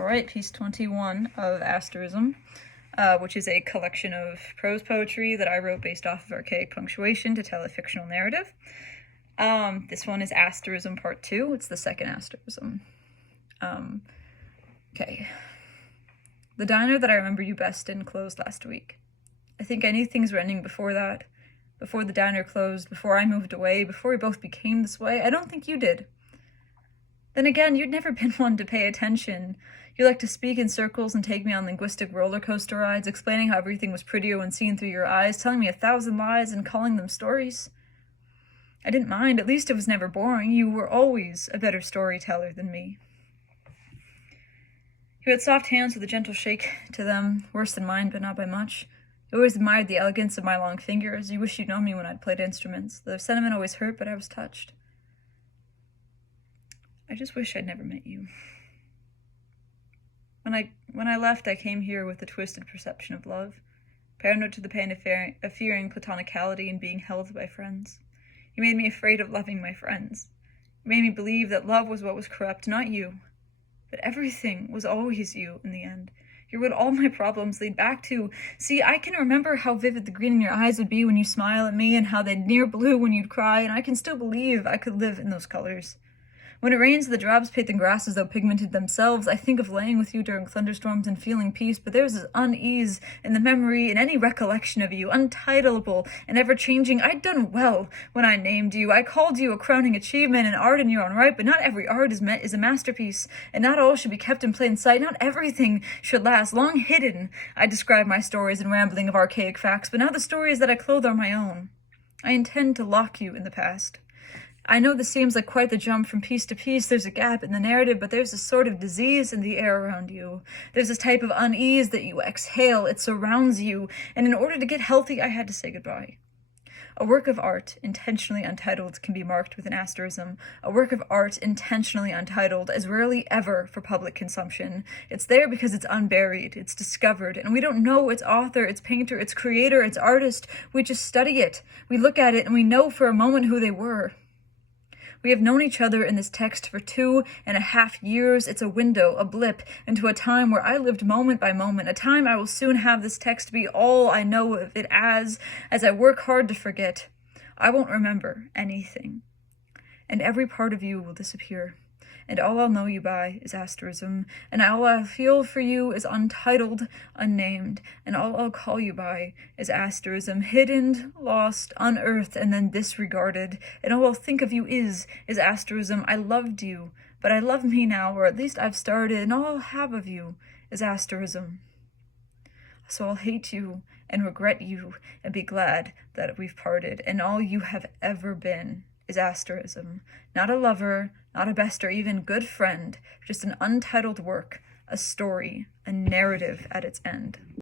Alright, piece 21 of Asterism, which is a collection of prose poetry that I wrote based off of archaic punctuation to tell a fictional narrative. This one is Asterism Part 2. It's the second Asterism. Okay. The diner that I remember you best in closed last week. I think I knew things were ending before that. Before the diner closed, before I moved away, before we both became this way. I don't think you did. Then again, you'd never been one to pay attention. You liked to speak in circles and take me on linguistic roller coaster rides, explaining how everything was prettier when seen through your eyes, telling me 1,000 lies and calling them stories. I didn't mind, at least it was never boring. You were always a better storyteller than me. You had soft hands with a gentle shake to them, worse than mine, but not by much. You always admired the elegance of my long fingers. You wished you'd known me when I'd played instruments. The sentiment always hurt, but I was touched. I just wish I'd never met you. When I left, I came here with a twisted perception of love, paranoid to the pain of fearing platonicality and being held by friends. You made me afraid of loving my friends. You made me believe that love was what was corrupt, not you. But everything was always you in the end. You're what all my problems lead back to. See, I can remember how vivid the green in your eyes would be when you smile at me and how they'd near blue when you'd cry, and I can still believe I could live in those colors. When it rains, the drops paint the grass as though pigmented themselves. I think of laying with you during thunderstorms and feeling peace, but there's this unease in the memory and any recollection of you, untitleable and ever-changing. I'd done well when I named you. I called you a crowning achievement and art in your own right, but not every art is a masterpiece, and not all should be kept in plain sight. Not everything should last. Long hidden, I describe my stories and rambling of archaic facts, but now the stories that I clothe are my own. I intend to lock you in the past. I know this seems like quite the jump from piece to piece. There's a gap in the narrative, but there's a sort of disease in the air around you. There's this type of unease that you exhale. It surrounds you, and in order to get healthy, I had to say goodbye. A work of art intentionally untitled can be marked with an asterism. A work of art intentionally untitled is rarely ever for public consumption. It's there because it's unburied, it's discovered, and we don't know its author, its painter, its creator, its artist. We just study it. We look at it, and we know for a moment who they were. We have known each other in this text for 2.5 years. It's a window, a blip, into a time where I lived moment by moment, a time I will soon have this text be all I know of it as I work hard to forget. I won't remember anything, and every part of you will disappear. And all I'll know you by is asterism, and all I'll feel for you is untitled, unnamed, and all I'll call you by is asterism, hidden, lost, unearthed, and then disregarded, and all I'll think of you is asterism. I loved you, but I love me now, or at least I've started, and all I'll have of you is asterism. So I'll hate you and regret you and be glad that we've parted, and all you have ever been is asterism. Not a lover, not a best or even good friend, just an untitled work, a story, a narrative at its end.